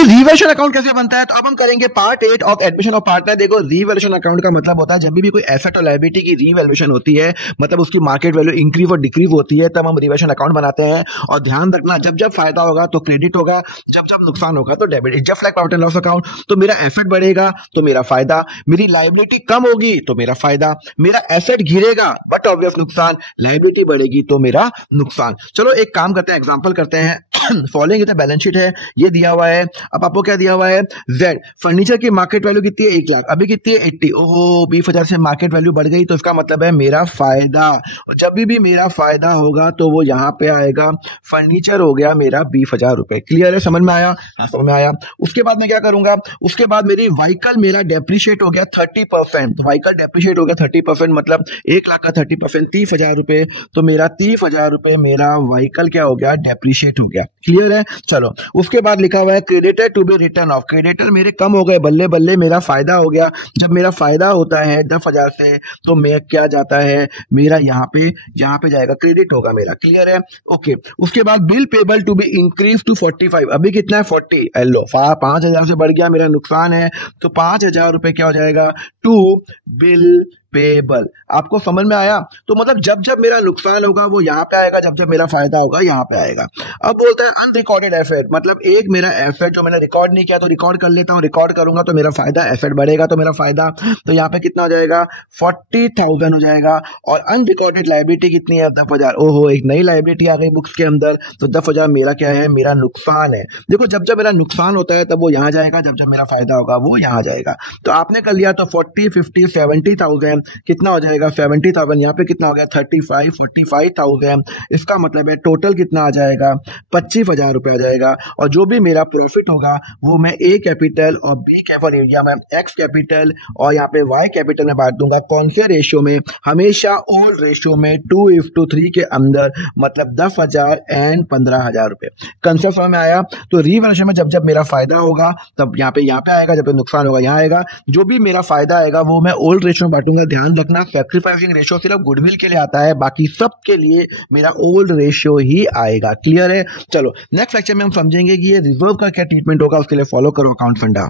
ये revaluation account कैसे बनता है, तो अब हम करेंगे part 8 of admission of partner. देखो रिवैल्यूएशन अकाउंट का मतलब होता है जब भी कोई एसेट और लायबिलिटी की रिवैल्यूएशन होती है, मतलब उसकी मार्केट वैल्यू इंक्रीज और डिक्रीज होती है, तब हम रिवैल्यूएशन अकाउंट बनाते हैं। और ध्यान रखना, जब जब फायदा होगा तो क्रेडिट होगा, जब जब नुकसान होगा तो debit. Just like profit and loss account, तो मेरा एसेट बढ़ेगा तो मेरा फायदा, मेरी लायबिलिटी कम होगी तो मेरा फायदा, मेरा एसेट गिरेगा बट ऑब्वियस नुकसान, लायबिलिटी बढ़ेगी तो मेरा नुकसान। चलो एक काम करते हैं, एग्जांपल करते हैं। फॉलोइंग इतना बैलेंस शीट है, ये दिया हुआ है। अब आपको क्या दिया हुआ है, जेड फर्नीचर की मार्केट वैल्यू कितनी है, 1 लाख, अभी कितनी है 80। ओहो 20,000 से मार्केट वैल्यू बढ़ गई, तो इसका मतलब है मेरा फायदा। जब भी मेरा फायदा होगा तो वो यहाँ पे आएगा, फर्नीचर हो गया मेरा 20,000 रुपए। क्लियर है, समझ में आया? हाँ समझ में आया। उसके बाद मैं क्या करूंगा, उसके बाद मेरी व्हीकल मेरा डेप्रिशिएट हो गया 30%। व्हीकल डेप्रिशिएट हो गया 30%, मतलब 1 लाख का 30% 30,000 रुपए, तो मेरा 30,000 रुपए मेरा व्हीकल क्या हो गया, डेप्रिशिएट हो गया। क्लियर है? चलो उसके बाद लिखा हुआ है creditor to be written off. Creditor मेरे कम हो गए, बल्ले बल्ले मेरा फायदा हो गया। जब मेरा फायदा होता है 10,000 से, तो मैं क्या जाता है, मेरा यहाँ पे जाएगा, क्रेडिट होगा मेरा। क्लियर है? ओके। उसके बाद bill payable to be increase to 45। अभी कितना है 40, लो 5,000 से बढ़ गया, मेरा नुकसान है, तो 5,000 रुपए क्या हो जाएगा, टू बिल पेबल। आपको समझ में आया? तो मतलब जब जब मेरा नुकसान होगा वो यहाँ पे आएगा, जब जब मेरा फायदा होगा यहाँ पे आएगा। अब बोलते हैं अनरिकॉर्डेड एसेट, मतलब एक मेरा एसेट जो मैंने रिकॉर्ड नहीं किया तो रिकॉर्ड कर लेता हूँ, रिकॉर्ड करूंगा तो मेरा फायदा, एसेट बढ़ेगा तो मेरा फायदा, तो यहाँ पे कितना हो जाएगा 40,000 हो जाएगा। और अनरिकॉर्डेड लायबिलिटी कितनी है 10,000। ओहो एक नई लायबिलिटी आ गई बुक्स के अंदर, तो 10,000 मेरा क्या है, मेरा नुकसान है। देखो जब जब मेरा नुकसान होता है तब वो यहाँ जाएगा, जब जब मेरा फायदा होगा वो यहाँ जाएगा। तो आपने कर लिया, तो 40 50 70,000 कितना हो जाएगा 70,000, यहाँ पे कितना हो गया 35 45,000। इसका मतलब है टोटल कितना आ जाएगा 25,000 रुपए आ जाएगा। और जो भी मेरा प्रॉफिट होगा वो मैं ए कैपिटल और बी कैपिटल एरिया में एक्स कैपिटल और यहाँ पे वाई कैपिटल में बांट दूंगा। कौन से रेशियो में, हमेशा ओल्ड रेशियो में 2:3 के अंदर, मतलब 10,000 एंड 15,000 रुपए। कंसेप्ट समझ में आया? तो रिवैल्यूएशन में जब जब मेरा फायदा होगा तब यहाँ पे आएगा, जब नुकसान होगा यहाँ आएगा। जो भी मेरा फायदा आएगा वो मैं ओल्ड रेशियो में बांटूंगा। ध्यान रखना सैक्रिफाइसिंग रेशियो सिर्फ गुडविल के लिए आता है, बाकी सब के लिए मेरा ओल्ड रेशियो ही आएगा। क्लियर है? चलो नेक्स्ट लेक्चर में हम समझेंगे कि ये रिजर्व का क्या ट्रीटमेंट होगा, उसके लिए फॉलो करो अकाउंट फंडा।